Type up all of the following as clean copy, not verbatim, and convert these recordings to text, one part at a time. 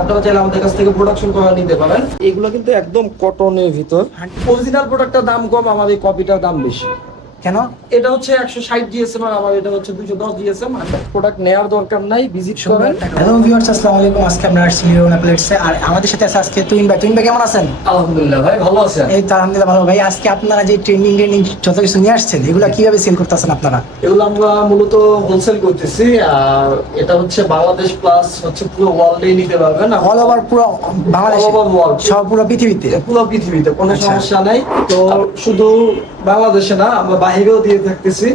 আপনারা চাইলে আমাদের কাছ থেকে প্রোডাকশন করা নিতে পারেন। এগুলো কিন্তু একদম কটনের ভিতর। অরিজিনাল প্রোডাক্টটার দাম কম, আমার এই কপিটার দাম বেশি। কেন? এটা হচ্ছে 160 জিএসএম আর আমার এটা হচ্ছে 210 জিএসএম। প্রোডাক্ট নেওয়ার দরকার নাই, ভিজিট করেন। হ্যালো ভিউয়ার্স, আসসালামু আলাইকুম। আজকে আমরা আসছি লিওনা প্লেটসে, আর আমাদের সাথে আছে আজকে তুহিন ভাই। তুহিন ভাই কেমন আছেন? আলহামদুলিল্লাহ ভাই, ভালো আছেন? এই তো আলহামদুলিল্লাহ ভালো। ভাই আজকে আপনারা যে ট্রেন্ডিং যত কিছু নিয়ে আসছেন, এগুলো কিভাবে সেল করতেছেন আপনারা? এগুলো আমরা মূলত হোলসেল করতেছি, আর এটা হচ্ছে বাংলাদেশ প্লাস হচ্ছে পুরো ওয়ার্ল্ডেই নিতে পারবেন। অল ওভার পুরো বাংলাদেশ, All over world। সব পুরো পৃথিবীতে? পুরো পৃথিবীতে কোনো আচ্ছা। সমস্যা নাই। তো শুধু বাংলাদেশে না, আমরা বাইরেও দিয়ে থাকতেছি।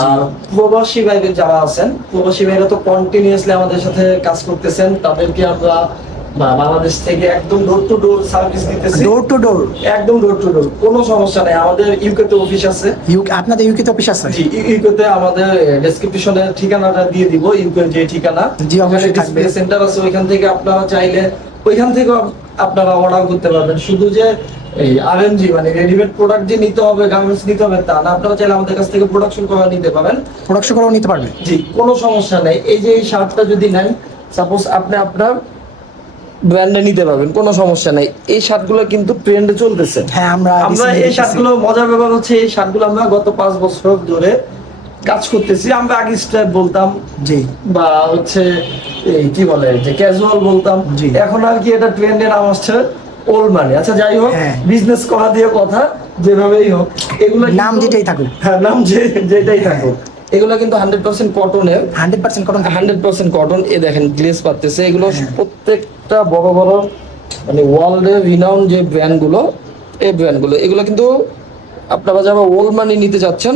আর প্রবাসী ভাইরা যারা আছেন, প্রবাসী ভাইরা তো কন্টিনিউয়াসলি আমাদের সাথে কাজ করতেছেন, তাদেরকে আমরা বাংলাদেশ থেকে একদম ডোর টু ডোর সার্ভিস দিতেছি। ডোর টু ডোর? একদম ডোর টু ডোর, কোনো সমস্যা নাই। আমাদের ইউকে তে অফিস আছে। আপনাদের ইউকে তে অফিস আছে? জি, ইউকে তে আমাদের ডেসক্রিপশনে ঠিকানাটা দিয়ে দিব, ইউকে যে ঠিকানা। জি, অবশ্যই থাকবে। সেন্টার আছে, ওইখান থেকে আপনারা চাইলে ওইখান থেকে আপনারা অর্ডার করতে পারবেন। শুধু যে এই আরএনজি মানে রেডিমেড প্রোডাক্ট যে নিতে হবে, গার্মেন্টস নিতে হবে তা না। আপনারা চাইলে আমাদের কাছ থেকে প্রোডাকশন করা নিতে পারেন। প্রোডাকশন করেও নিতে পারবে? জি, কোনো সমস্যা নেই। এই যে এই শার্টটা যদি নেন, সাপোজ আপনি আপনার ব্র্যান্ডে নিতে পারবেন, কোনো সমস্যা নেই। এই শার্টগুলো কিন্তু ট্রেন্ডে চলতেছে। হ্যাঁ, আমরা এই শার্টগুলো মজার ব্যাপার হচ্ছে, এই শার্টগুলো আমরা গত 5 বছর ধরে কাজ করতেছি। আমরা আগে স্ট্র্যাপ বলতাম, জি, বা হচ্ছে এই কি বলে যে ক্যাজুয়াল বলতাম। জি। এখন আর কি এটা ট্রেন্ডে নাম আসছে ওল্ড মানি। আচ্ছা যাই হোক, হ্যাঁ। বিজনেস করা দিয়ে কথা, যেভাবেই হোক এগুলো নাম যেটাই থাকুক। হ্যাঁ, নাম যেটাই থাকুক, এগুলো কিন্তু 100% কটনের। 100% কটন? 100% কটন। এ দেখেন গ্লেজ পাচ্ছে। এগুলো প্রত্যেকটা বড় বড় মানে ওয়ার্ল্ডের রিনাউন্ড যে ব্র্যান্ডগুলো, এই ব্র্যান্ডগুলো, এগুলো কিন্তু আপনারা যারা ওল্ড মানি নিতে যাচ্ছেন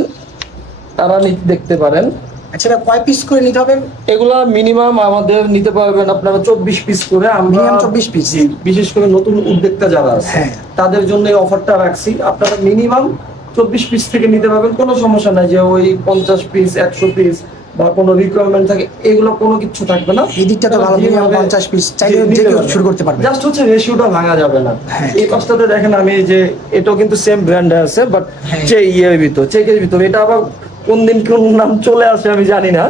তারা দেখতে পারেন। আচ্ছা, এটা কয় পিস করে নিতে হবে? এগুলা মিনিমাম আমাদের নিতে পারবেন আপনারা 24 পিস করে। আমরা Minimum 24 piece? বিশেষ করে নতুন উদ্যোক্তা যারা আছে, হ্যাঁ, তাদের জন্য এই অফারটা রাখছি। আপনারা মিনিমাম 24 পিস থেকে নিতে পারবেন, কোনো সমস্যা নাই যে ওই 50 পিস 100 পিস বা কোনো রিকোয়ারমেন্ট থাকে, এগুলো কোনো কিছু থাকবে না। এই দিকটা তো ভালো। মিনিমাম 50 পিস চাইলে যে কেউ শুরু করতে পারবে। জাস্ট হচ্ছে রেশিওটা ভাঙা যাবে না। হ্যাঁ। এই পাশটাতে দেখেন, আমি এই যে এটাও কিন্তু সেম ব্র্যান্ডে আছে, বাট হ্যাঁ। চেকের ভিতর। এটা আবার কোন দিন কোন নাম চলে আসে আমি জানি না।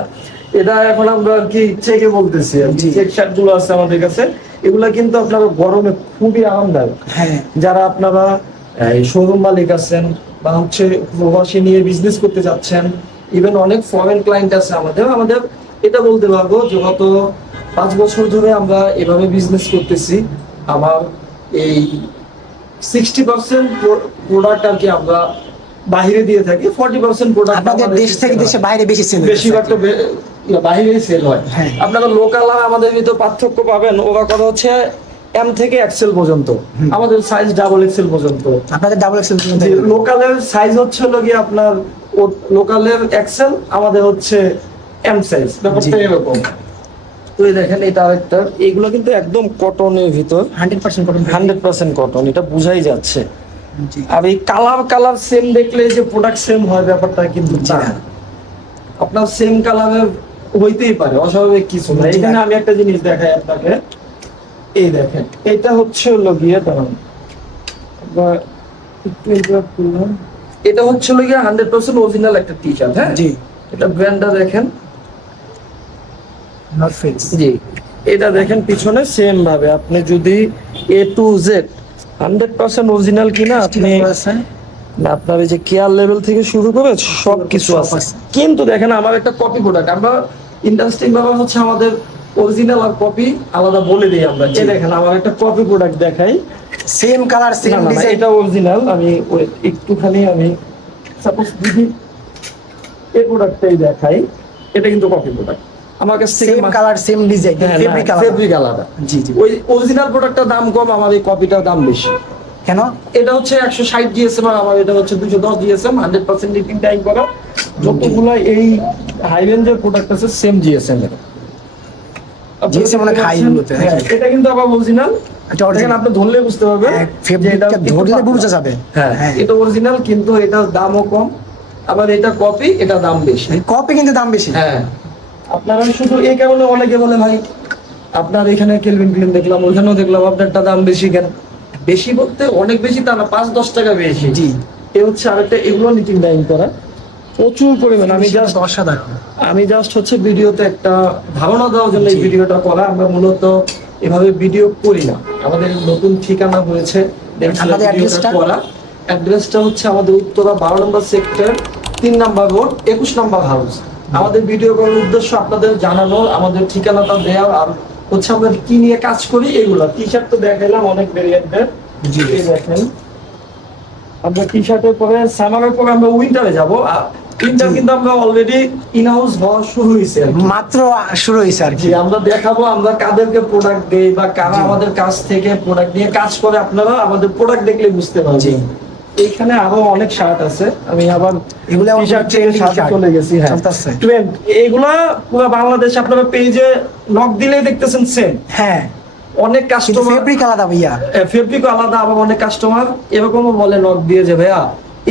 এটা এখন আমরা আর কি চেকে বলতেছি। জি। চেক শার্ট গুলো আছে আমাদের কাছে, এগুলা কিন্তু আপনারা গরমে খুবই আরামদায়ক। হ্যাঁ, যারা আপনারা শোরুম মালিক আছেন বা হচ্ছে প্রবাসী নিয়ে বিজনেস করতে যাচ্ছেন, ইভেন অনেক ফরেন ক্লায়েন্ট আছে আমাদের এটা বলতে পারবো যে গত 5 বছর ধরে আমরা এভাবে বিজনেস করতেছি। আমার এই 60% প্রোডাক্ট আর কি আমরা বাইরে দিয়ে থাকি, 40% প্রোডাক্ট আপনাদের দেশ থেকে দেশে বাইরে বেশি সেল? বেশিরভাগটা বাইরেই সেল হয়। হ্যাঁ। আপনারা লোকাল আর আমাদের ভিতর পার্থক্য পাবেন। ওরা কথা হচ্ছে এম থেকে এক্সেল পর্যন্ত, আমাদের সাইজ ডাবল এক্সেল পর্যন্ত। আপনাদের ডাবল এক্সেল? লোকালের সাইজ হচ্ছে হলো গিয়ে আপনার লোকালের এক্সেল, আমাদের হচ্ছে এম সাইজ। ব্যাপারটা এরকম। তো এই দেখেন, এটা আরেকটা। এগুলো কিন্তু একদম কটনের ভিতর, 100% কটন? 100% কটন, এটা বুঝাই যাচ্ছে। জি। আর এই কালার সেম দেখলে যে প্রোডাক্ট সেম হয়, ব্যাপারটা কিন্তু জি না। না। আপনার সেম কালারের হইতেই পারে, অস্বাভাবিক কিছু না। জি। এখানে আমি একটা জিনিস দেখাই আপনাকে। এই দেখেন, এটা হচ্ছে হলো গিয়ে দাঁড়ান, এটা হচ্ছে হলো গিয়ে 100% অরিজিনাল একটা টি শার্ট। হ্যাঁ জি। এটা ব্র্যান্ডটা দেখেন। North face? জি, এটা দেখেন পিছনে সেম ভাবে। আপনি যদি A to Z 100% অরিজিনাল কিনা, আপনি আপনার এই যে কেয়ার লেভেল থেকে শুরু করে সব কিছু আছে। কিন্তু দেখেন, আমার একটা কপি প্রোডাক্ট, আমরা ইন্টারেস্টিং ব্যাপার হচ্ছে আমাদের অরিজিনাল আর কপি আলাদা বলে দিই আমরা। এই দেখেন, আমার একটা কপি প্রোডাক্ট দেখাই। Same colour same design? এটা অরিজিনাল। আমি একটুখানি আমি সাপোজ যদি এই প্রোডাক্টটাই দেখাই, এটা কিন্তু কপি প্রোডাক্ট। আমার কাছে same colour same design, fabric আলাদা। জি জি। ওই অরিজিনাল প্রোডাক্টটার দাম কম, আমার এই কপিটার দাম বেশি। কেন? এটা হচ্ছে 160 জিএসএম আর আমার এটা হচ্ছে 210 জিএসএম, 100% নিটিং টাইম করা। যতগুলো এই হাই রেঞ্জের প্রোডাক্ট আছে সেম জিএসএম এর। জিএসএম অনেক হাই গুলোতে। এটা কিন্তু আবার অরিজিনাল। দেখেন, আপনি ধরলে বুঝতে পারবেন, ফেব্রিকটা ধরলে বোঝা যাবে। হ্যাঁ, এটা অরিজিনাল, কিন্তু এটার দামও কম। আবার এটা কপি, এটা দাম বেশি। কপি কিন্তু দাম বেশি? হ্যাঁ। আপনারা শুধু এই কারণে অনেকে বলে, ভাই আপনার এখানে কেলভিন ক্লিন দেখলাম, ওইখানেও দেখলাম, আপনারটা দাম বেশি কেন? বেশি বলতে অনেক বেশি তা না, 5-10 টাকা বেশি। জি। এ হচ্ছে আরেকটা, এগুলো নিটিং ডাইং করা প্রচুর পরিমাণ। আমি জাস্ট হচ্ছে ভিডিওতে একটা ধারণা দেওয়ার জন্য এই ভিডিওটা করা। আমরা মূলত এভাবে ভিডিও করি না। আমাদের নতুন ঠিকানা হয়েছে আমাদের অ্যাড্রেসটা অ্যাড্রেসটা হচ্ছে আমাদের উত্তরা 12 নম্বর সেক্টর 3 নম্বর রোড 21 নম্বর হাউস। আমাদের ভিডিও করার উদ্দেশ্য আপনাদের জানানো, আমাদের ঠিকানাটা দেওয়া, আর হচ্ছে আমরা কি নিয়ে কাজ করি এগুলা। টি শার্ট তো দেখাইলাম অনেক ভেরিয়েন্টের, এই দেখেন। আমরা টি শার্টের পরে সামারের পরে আমরা উইন্টারে যাব। উইন্টার কিন্তু আমরা অলরেডি ইন হাউস হওয়া শুরু হয়েছে আর কি। মাত্র শুরু হয়েছে আর কি। জি, আমরা দেখাবো আমরা কাদেরকে প্রোডাক্ট দেই বা কারা আমাদের কাছ থেকে প্রোডাক্ট নিয়ে কাজ করে, আপনারা আমাদের প্রোডাক্ট দেখলে বুঝতে পারবেন। এইখানে আরো অনেক শার্ট আছে, আমি আবার এগুলা টি-শার্ট থেকে শার্টে চলে গেছি। হ্যাঁ, চলতেছে। ট্রেন্ড এগুলা পুরো বাংলাদেশে আপনারা পেজে নক দিলেই দেখতেছেন সেম। হ্যাঁ, অনেক কিন্তু কাস্টমার ফেব্রিক আলাদা ভাইয়া। ফেব্রিক আলাদা, আবার অনেক কাস্টমার এরকমও বলে নক দিয়ে যে ভাইয়া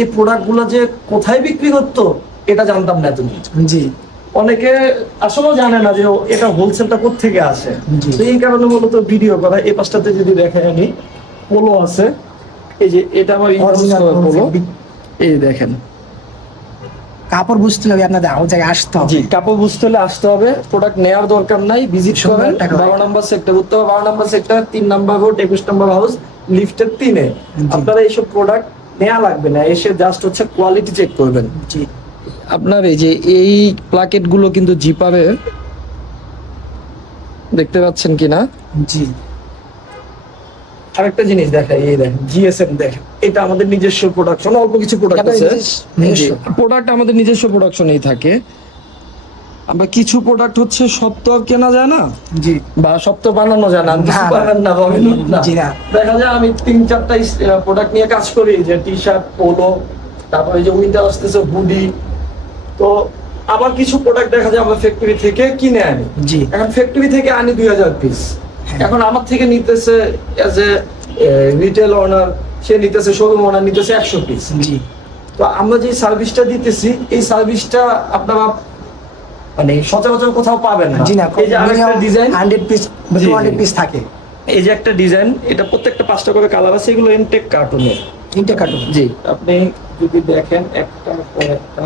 এই প্রোডাক্টগুলো যে কোথায় বিক্রি হতো এটা জানতাম না তুমি। জি, অনেকে আসলে জানে না যে এটা হোলসেলটা কোত্থেকে আসে। জি। তো এই কারণে মূলত ভিডিও করা। এই পাশটাতে যদি দেখাই আমি, পোলো আছে, এই যে এটা আমার Original পোলো, fabric। এই দেখেন। কাপড় বুঝতে হবে আপনাদের আরো জায়গায় আসতে হবে। জি, কাপড় বুঝতে হলে আসতে হবে, প্রোডাক্ট নেওয়ার দরকার নাই, ভিজিট সুন্দর করেন। টাকা 12 নম্বর সেক্টর, উত্তর 12 নম্বর সেক্টর 3 নম্বর রোড 21 নম্বর হাউস, লিফটের 3-এ। আপনারা এইসব প্রোডাক্ট নেওয়া লাগবে না, এসে জাস্ট হচ্ছে কোয়ালিটি চেক করবেন। জি, আপনার এই যে এই প্লাকেট গুলো কিন্তু জিপারে, দেখতে পাচ্ছেন কিনা। জি। আরেকটা জিনিস দেখাই, এই দেখেন জিএসএম দেখেন, এটা আমাদের নিজস্ব প্রোডাকশন, অল্প কিছু প্রোডাক্ট আপনাদের আছে। নিজস্ব? প্রোডাক্ট আমাদের নিজস্ব প্রোডাকশনেই থাকে। আমরা কিছু প্রোডাক্ট হচ্ছে সব তো আর কেনা যায় না, জি, বা সব তো বানানো যায় না, কিছু না, বানান না, বানানো না। জি না। দেখা যায় আমি 3-4টা প্রোডাক্ট নিয়ে কাজ করি, যে টি শার্ট, পোলো, তারপরে যে উইন্টার আসতেছে হুডি। তো আবার কিছু প্রোডাক্ট দেখা যায় আমরা ফ্যাক্টরি থেকে কিনে আনি। জি। এখন ফ্যাক্টরি থেকে আনি 2000 পিস, এখন আমার থেকে নিতেছে এজ এ রিটেল ওনার, সে নিতেছে, শোরুম ওনার নিতেছে 100 পিস। জি। তো আমরা যে সার্ভিসটা দিতেছি, এই সার্ভিসটা আপনারা মানে সচরাচর কোথাও পাবেন না। জি না, এই যে আরেকটা ডিজাইন, 100 পিস, জি, 200 পিস থাকে। এই যে একটা ডিজাইন, এটা প্রত্যেকটা 5টা করে কালার আছে, এগুলো ইনটেক কার্টুনের। তিনটে কার্টুন। জি, আপনি যদি দেখেন একটা পর একটা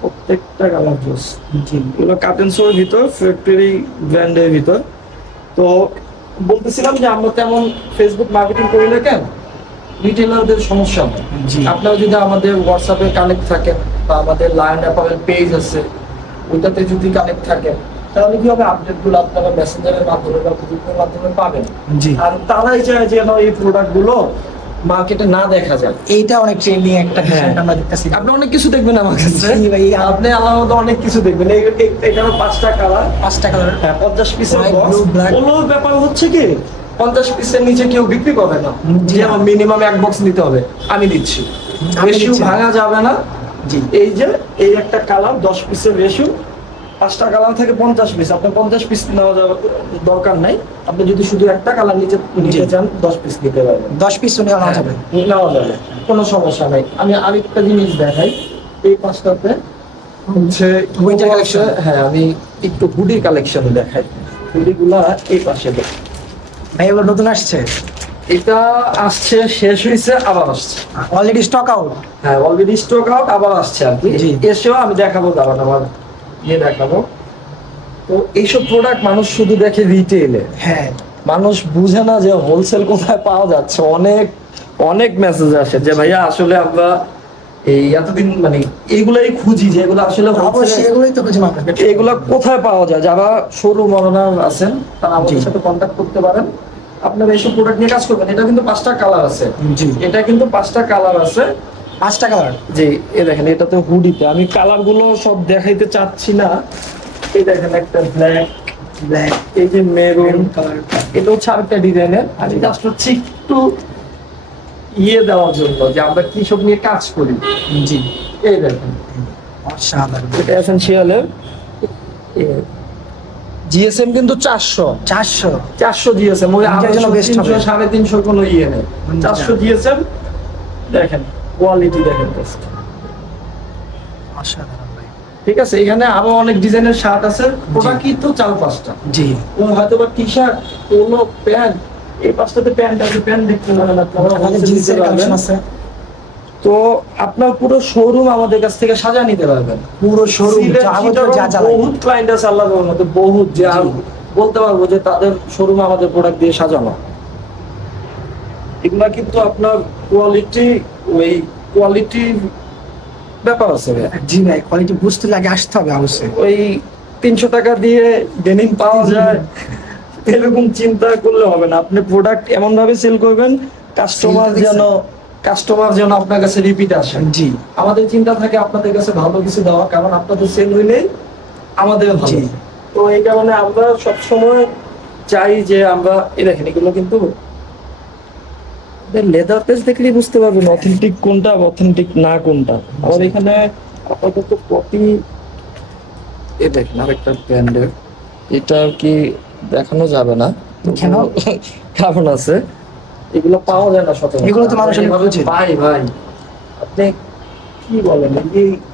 প্রত্যেকটা কালার জোস। জি, এগুলো কার্টেন্সের ভিতর, ফ্যাক্টরি ব্র্যান্ডের ভিতর। তো বলতেছিলাম যে আমরা তেমন ফেসবুক মার্কেটিং করি না কেন, রিটেলারদের সমস্যা হয়। জি। আপনারা যদি আমাদের হোয়াটসঅ্যাপে কানেক্ট থাকেন বা আমাদের লায়ন অ্যাপারেল পেজ আছে, ওইটাতে যদি কানেক্ট থাকেন, তাহলে কি হবে, আপডেটগুলো আপনারা মেসেঞ্জারের মাধ্যমে বা গ্রুপের মাধ্যমে পাবেন। জি। আর তারাই চায় যে না, এই প্রোডাক্টগুলো মার্কেটে না দেখা যায়। এইটা অনেক ট্রেন্ডিং একটা হ্যাঁ। ডিজাইন আমরা দেখতেছি। আপনি অনেক কিছু দেখবেন আমার কাছে। জি ভাই, আপনি আলাদা অনেক কিছু দেখবেন। এখানে 5টা কালার, 5টা কালার। হ্যাঁ, 50 পিসের White, বক্স। blue, black। ওগুলোর ব্যাপার হচ্ছে কি, 50 পিসের নিচে কেউ বিক্রি করবে না, জি যে না। আমার মিনিমাম 1 বক্স নিতে হবে, আমি দিচ্ছি। আপনি রেশিও দিচ্ছেন। ভাঙা যাবে না। জি। এই যে এই একটা কালার 10 পিসের রেশিও, 5টা কালার থেকে 50 পিস। আপনার 50 পিস নেওয়া দরকার নাই, আপনি যদি শুধু একটা কালার নিতে চান 10 পিস নিতে পারবেন। 10 পিস নেওয়া যাবে। নেওয়া যাবে, কোনো সমস্যা নাই। আমি আরেকটা জিনিস দেখাই, এই 5টাতে হচ্ছে Winter collection। হ্যাঁ, আমি একটু হুডির কালেকশন দেখাই। হুডিগুলা এই পাশে দেখ, ভাই এগুলো নতুন আসছে? এটা আসছে, শেষ হয়েছে, আবার আসছে। Already stock out? হ্যাঁ, অলরেডি স্টক আউট, আবার আসছে আর কি। জি। এসেও আমি দেখাবো, কারণ আমার দেখাবো। তো এইসব প্রোডাক্ট মানুষ শুধু দেখে রিটেইলে, হ্যাঁ। মানুষ বুঝে না যে হোলসেল কোথায় পাওয়া যাচ্ছে। অনেক অনেক মেসেজ আসে যে ভাইয়া আসলে আমরা এই এতদিন মানে এইগুলাই খুঁজি, যে এগুলো আসলে অবশ্যই wholesale-এ এগুলোই তো খুঁজে মার্কেট। এগুলা কোথায় পাওয়া যায়। যারা শোরুম ওনার আছেন তারা আমাদের জি। সাথে কন্ট্যাক্ট করতে পারেন, আপনারা এইসব প্রোডাক্ট নিয়ে কাজ করবেন। এটা কিন্তু 5টা কালার আছে। জি। এটা কিন্তু 5টা কালার আছে। 5টা কালার। জি, এই দেখেন, এটাতে হুডিতে আমি কালার গুলো সব দেখাইতে চাচ্ছি না। এই দেখেন, একটা ব্ল্যাক, ব্ল্যাক, এই যে মেরুন কালার। এটা হচ্ছে আরেকটা ডিজাইনের। আমি জাস্ট হচ্ছে একটু দেওয়ার জন্য যে আমরা কি সব নিয়ে কাজ করি। জি। এই দেখেন, অসাধারণ। এটা এসেনশিয়ালের জিএসএম কিন্তু 400 জিএসএম, ওই নিজের জন্য best হবে। 300 350 কোনো নেই। 400 জিএসএম দেখেন, কোয়ালিটি দেখেন জাস্ট। অসাধারণ ভাই। ঠিক আছে, এখানে আরো অনেক ডিজাইনের শার্ট আছে, প্রোডাক্ট কিন্তু 4-5টা। জি। হয়তো বা টি শার্ট, পোলো, প্যান্ট, এই 5টাতে প্যান্ট আছে, প্যান্ট দেখতে পারেন আপনারা, আমাদের wholesale জিন্সের নিতে পারবেন। কালেকশন আছে। তো আপনার পুরো শোরুম আমাদের কাছ থেকে সাজা নিতে পারবেন। পুরো শোরুম সিলেট, যাবতীয় যা যা চিটাগং, লাগে। বহুত ক্লায়েন্ট আছে আল্লাহর রহমতে, বহুত, যে আর বলতে পারবো যে তাদের শোরুমে আমাদের প্রোডাক্ট দিয়ে সাজানো। এগুলা কিন্তু আপনার ওই কোয়ালিটির ব্যাপার আছে ভাইয়া। জি ভাই, কোয়ালিটি বুঝতে লাগে আসতে হবে অবশ্যই। ওই 300 টাকা দিয়ে ডেনিম পাওয়া যায় এরকম চিন্তা করলে হবে না। আপনি প্রোডাক্ট এমন ভাবে সেল করবেন কাস্টমার যেন আপনার কাছে রিপিট আসে। জি আমাদের চিন্তা থাকে আপনাদের কাছে ভালো কিছু দেওয়া, কারণ আপনাদের সেল হইলেই আমাদের ভালো। জি। তো এই কারণে আমরা সবসময় চাই যে আমরা এই দেখেন এগুলো কিন্তু লেদার পেজ দেখলেই বুঝতে পারবেন অথেন্টিক কোনটা অথেন্টিক না কোনটা। আমার এখানে আপাতত কপি এই দেখেন আরেকটা ব্র্যান্ডের, এটা আর কি দেখানো যাবে না কেন? কারণ আছে এগুলো পাওয়া যায় না সচরাচর। এগুলো তো মানুষ অনেক খুঁজে। ভাই আপনি কি বলেন,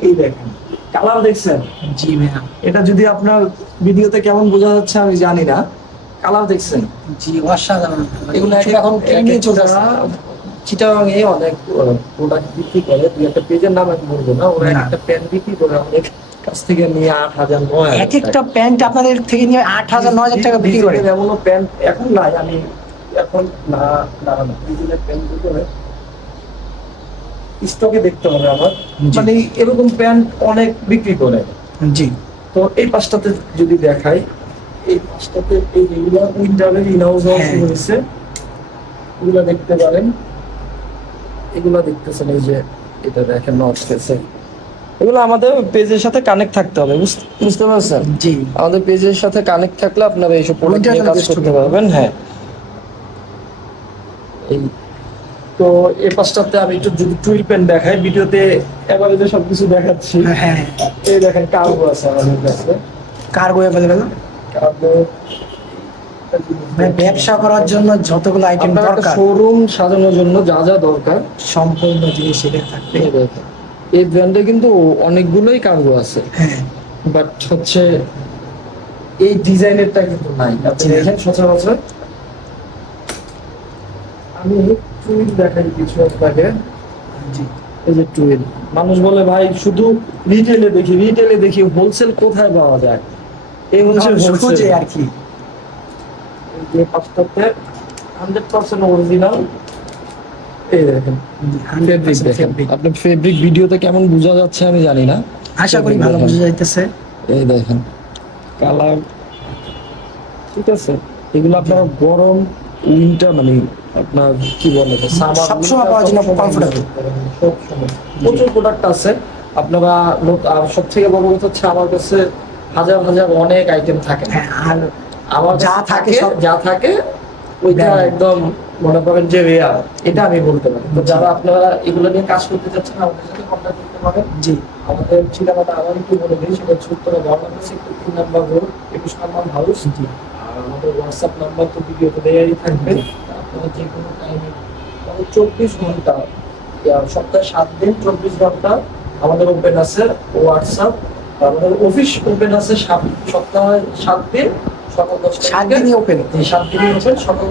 এই দেখেন কালার দেখছেন? জি ভাইয়া। এটা যদি আপনার ভিডিওতে কেমন বোঝা যাচ্ছে আমি জানি না, কালার দেখছেন? জি অসাধারণ। এগুলো এখন ট্রেন্ডে চলে আসে। চিটাগাং এ অনেক প্রোডাক্ট বিক্রি করে, দুই একটা পেজের নাম আমি বলবো না, ওরা না। একটা প্যান্ট বিক্রি করে অনেক কাছ থেকে নিয়ে 8,000 9,000 এক একটা প্যান্ট আপনাদের থেকে নিয়ে 8,000 9,000 টাকা বিক্রি করে। এমনও প্যান্ট এখন নাই, আমি এখন না ডিজিটাল প্যান্ট ভিতরে স্টকে দেখতে হবে আমার, জি। মানে এরকম প্যান্ট অনেক বিক্রি করে। জি তো এই পাঁচটাতে যদি দেখাই, এই পাঁচটাতে এই যেগুলো উইন্টারের ইনহাউস হ্যাঁ। হয়েছে এগুলো দেখতে পারেন। এগুলো দেখতেছেন এই যে এটা দেখেন নর্থ ফেসে, এগুলো আমাদের পেজের সাথে কানেক্ট থাকতে হবে, বুঝতে পারছেন? জি আমাদের পেজের সাথে কানেক্ট থাকলে আপনারা এইসব প্রোডাক্ট নিয়ে কাজ করতে পারবেন। হ্যাঁ, এই তো এই পাঁচটাতে আমি একটু যদি টুইল পেন দেখাই, ভিডিওতে এভারেজে সবকিছু দেখাচ্ছি। হ্যাঁ। এই দেখেন কার্গো আছে আমাদের কাছে, কার্গো অ্যাভেলেবেল। কার্গো মানে ব্যবসা করার জন্য যতগুলো আইটেম আপনার একটা দরকার শোরুম সাজানোর জন্য যা যা দরকার সম্পূর্ণ জিনিস এখানে থাকবে। এই দেখেন। এই ব্র্যান্ডে কিন্তু অনেকগুলোই কার্গো আছে, হ্যাঁ বাট হচ্ছে এই ডিজাইনেরটা কিন্তু নাই। আপনি দেখেন সচরাচর আমি টুইল দেখাই কিছু আপনাকে। জি এই যে টুইল, মানুষ বলে ভাই শুধু রিটেলে দেখি হোলসেল কোথায় পাওয়া যায়? এই হচ্ছে মানুষ হোলসেল। খুঁজে আর কি। এই যে পাঁচটাতে 100% অরিজিনাল। এই দেখেন ফেব্রিক, দেখেন আপনি ফেব্রিক ভিডিওতে কেমন বোঝা যাচ্ছে আমি জানি না, আশা করি ভালো বোঝা যাইতেছে। এই দেখেন কালার, ঠিক আছে? এগুলো আপনার গরম উইন্টার মানে আপনার কি বলে সবসময় পাওয়ার জন্য comfortable। সবসময় প্রচুর প্রোডাক্ট আছে আপনারা। আর সব থেকে বড় কথা হচ্ছে আমার কাছে হাজার হাজার অনেক আইটেম থাকে না। হ্যাঁ, আর আমার যা থাকে যা থাকে ওইটা Branded। একদম মনে করেন যে রেয়ার, এটা আমি বলতে পারি। তো যারা আপনারা এগুলো নিয়ে কাজ করতে চাচ্ছেন আমাদের সাথে কন্ট্যাক্ট করতে পারেন। জি আমাদের ঠিকানাটা আবার একটু বলে দিই, সেটা হচ্ছে উত্তরা গভর্নমেন্ট সেক্টর 3 নম্বর রোড 21 নম্বর হাউস। জি আর আমাদের হোয়াটসঅ্যাপ নাম্বার তো ভিডিওতে দেয়াই থাকবে। আপনারা যে কোনো টাইমে 24 ঘন্টা, সপ্তাহে 7 দিন 24 ঘন্টা আমাদের ওপেন আছে হোয়াটসঅ্যাপ। আমাদের অফিস ওপেন আছে সপ্তাহে 7 দিন, সকাল 10টা 7 থেকে দিনই ওপেন। 7 দিনই ওপেন, সকাল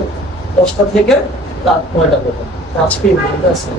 10টা থেকে রাত 9টা পর্যন্ত। আজকে এই পর্যন্ত আছে।